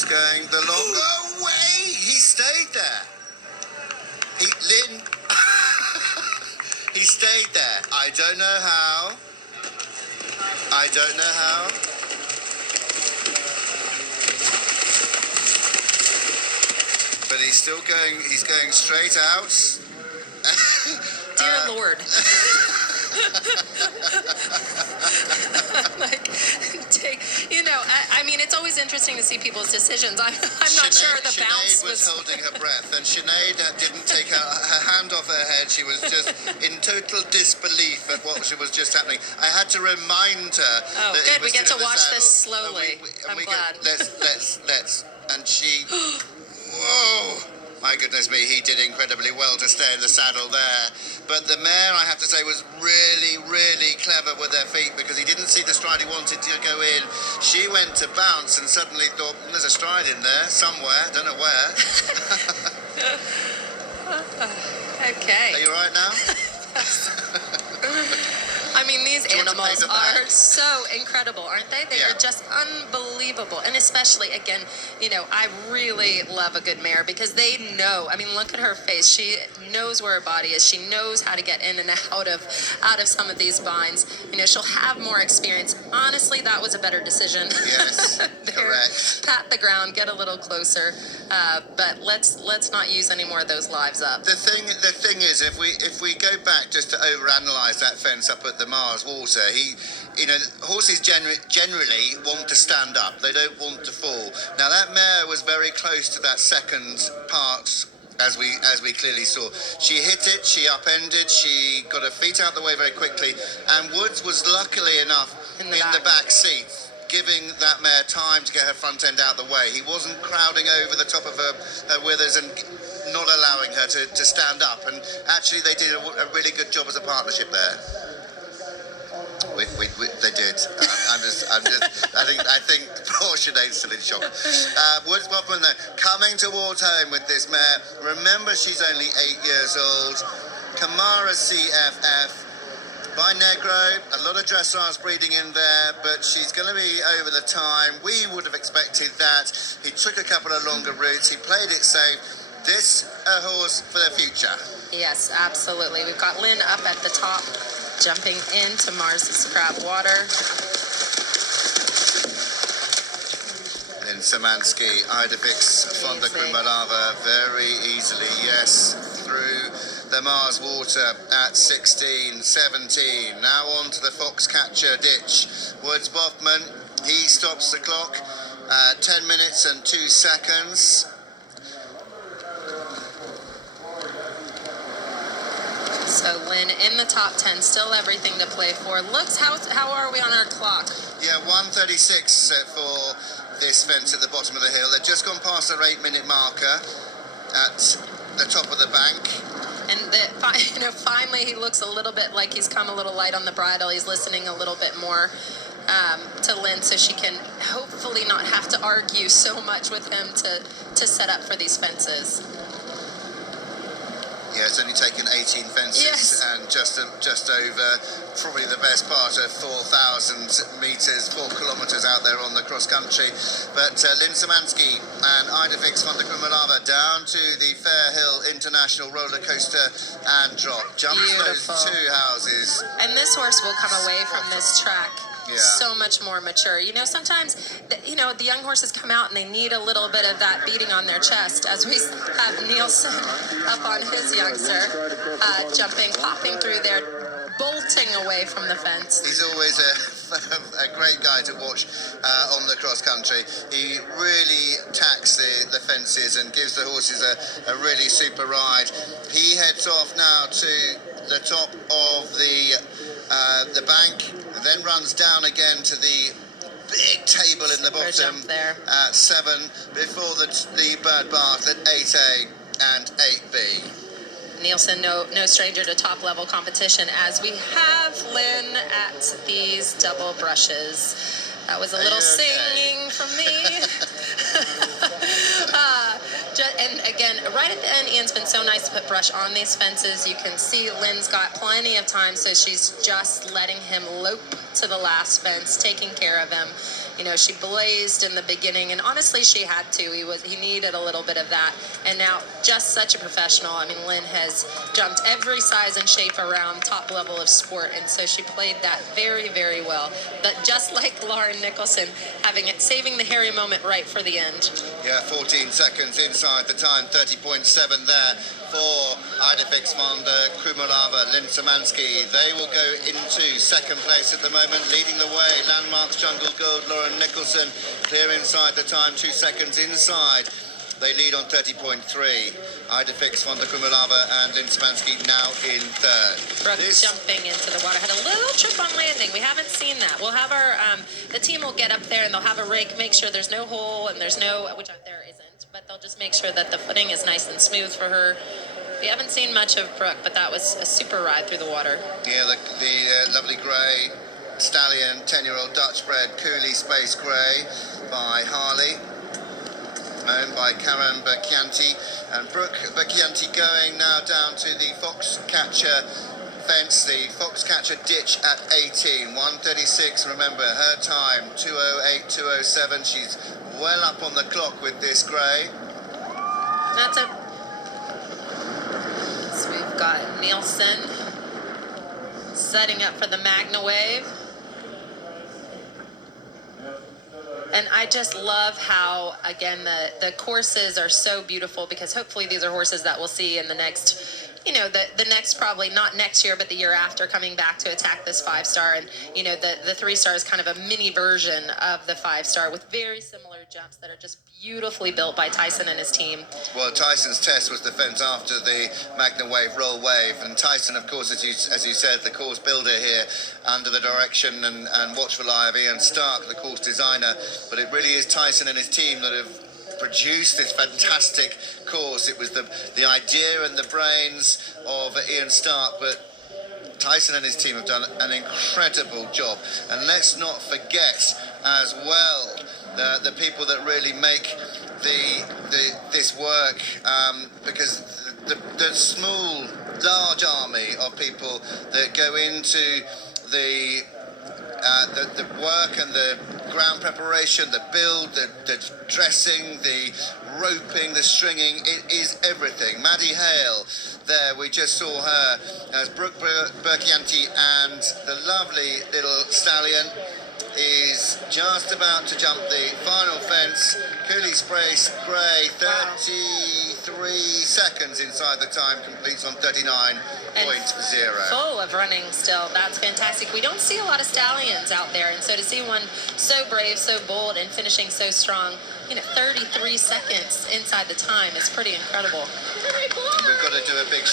Woods going the longer way. He stayed there. Lynn, he stayed there. I don't know how. I don't know how. But he's still going. He's going straight out. Dear Lord. Like, I mean, it's always interesting to see people's decisions. I'm not sure the bounce was holding her breath, and Sinead didn't take her hand off her head. She was just in total disbelief at what was just happening. I had to remind her. Oh, that good. We get to watch saddle. this slowly. I'm glad. Let's. And she. Whoa. My goodness me, he did incredibly well to stay in the saddle there. But the mare, I have to say, was really, really clever with her feet because he didn't see the stride he wanted to go in. She went to bounce and suddenly thought, there's a stride in there somewhere, don't know where. Okay. Are you all right now? I mean, these animals are back? so incredible, aren't they? They are just unbelievable. And especially, again, I really love a good mare because they know. I mean, look at her face. She knows where her body is. She knows how to get in and out of some of these binds. She'll have more experience. Honestly, that was a better decision. Yes, correct. Pat the ground, get a little closer. But let's not use any more of those lives up. The thing is, if we go back just to overanalyze that fence up at the Mars Water, horses generally want to stand up. They don't want to fall. Now that mare was very close to that second part, as we clearly saw. She hit it, she upended, she got her feet out the way very quickly, and Woods was luckily enough in the back seat, giving that mare time to get her front end out the way. He wasn't crowding over the top of her withers and not allowing her to stand up. And actually, they did a really good job as a partnership there. They did. I think poor Sinead's still in shock. Woods Bobman coming towards home with this mare. Remember, she's only 8 years old. Kamara CFF. By Negro, a lot of dressage breeding in there, but she's going to be over the time. We would have expected that. He took a couple of longer routes. He played it safe. This a horse for the future. Yes, absolutely. We've got Lynn up at the top, jumping into Mars's Crab Water. Lynn Szymanski, Idefix, Fonda Krimalava, very easily, yes, through the Mars Water at 16, 17. Now on to the Foxcatcher ditch. Woods Bofman, he stops the clock. 10 minutes and 2 seconds. So Lynn in the top 10, still everything to play for. Looks, how are we on our clock? Yeah, 1:36 for this fence at the bottom of the hill. They've just gone past their 8-minute marker at the top of the bank. And finally he looks a little bit like he's come a little light on the bridle. He's listening a little bit more to Lynn, so she can hopefully not have to argue so much with him to set up for these fences. Yeah, it's only taken 18 fences and just over probably the best part of 4,000 metres, 4 kilometres out there on the cross country. But Lynn Szymanski and Idefix Fonda Krimalava down to the Fairhill International roller coaster and drop. Jumps those 2 houses. And this horse will come away from this track so much more mature. Sometimes, the young horses come out and they need a little bit of that beating on their chest, as we have Nielsen up on his youngster, jumping, popping through there, bolting away from the fence. He's always a great guy to watch on the cross country. He really tacks the fences and gives the horses a really super ride. He heads off now to the top of the bank, then runs down again to the big table in the bottom at 7 before the bird bath at 8A and 8B. Nielsen, no stranger to top level competition, as we have Lynn at these double brushes. That was a little singing from me. And again, right at the end, Ian's been so nice to put brush on these fences. You can see Lynn's got plenty of time, so she's just letting him lope to the last fence, taking care of him. She blazed in the beginning, and honestly, she had to. He needed a little bit of that, and now just such a professional. I mean, Lynn has jumped every size and shape around top level of sport, and so she played that very, very well. But just like Lauren Nicholson, saving the hairy moment right for the end. Yeah, 14 seconds inside the time, 30.7 there for Idefix von der Krumlova, Lynn Szymanski. They will go into second place at the moment, leading the way. Landmarks Jungle Gold, Lauren Nicholson, clear inside the time, 2 seconds inside. They lead on 30.3. Idefix von der Krumlova and Lynn Szymanski now in third. Brooke jumping into the water. Had a little trip on landing. We haven't seen that. We'll have the team will get up there and they'll have a rake, make sure there's no hole and there's no, which there isn't, but they'll just make sure that the footing is nice and smooth for her. We haven't seen much of Brooke, but that was a super ride through the water. Yeah, the lovely grey stallion, 10-year-old Dutch bred Cooley Space Grey by Harley, owned by Karen Berchianti, and Brooke Berchianti going now down to the Foxcatcher fence, the Foxcatcher ditch at 18, 1:36. Remember her time, 2:08, 2:07. She's well up on the clock with this grey. That's it. So we've got Nielsen setting up for the Magna Wave. And I just love how, again, the courses are so beautiful, because hopefully these are horses that we'll see in the next, the next, probably not next year, but the year after, coming back to attack this 5-star. And, the 3-star is kind of a mini version of the 5-star with very similar jumps that are just beautifully built by Tyson and his team. Well, Tyson's test was the fence after the Magna Wave Roll Wave, and Tyson, of course, as you said, the course builder here, under the direction and watchful eye of Ian Stark, the course designer. But it really is Tyson and his team that have produced this fantastic course. It was the idea and the brains of Ian Stark, but Tyson and his team have done an incredible job. And let's not forget as well the people that really make this work, because the small, large army of people that go into the work and the ground preparation, the build, the dressing, the roping, the stringing, it is everything. Maddie Hale, there we just saw her as Brooke Berchianti, and the lovely little stallion is just about to jump the final fence. Cooley Space Grey, 33 seconds inside the time, completes on 39.0. Full of running still. That's fantastic. We don't see a lot of stallions out there, and so to see one so brave, so bold, and finishing so strong, 33 seconds inside the time is pretty incredible. We've got to do a big shout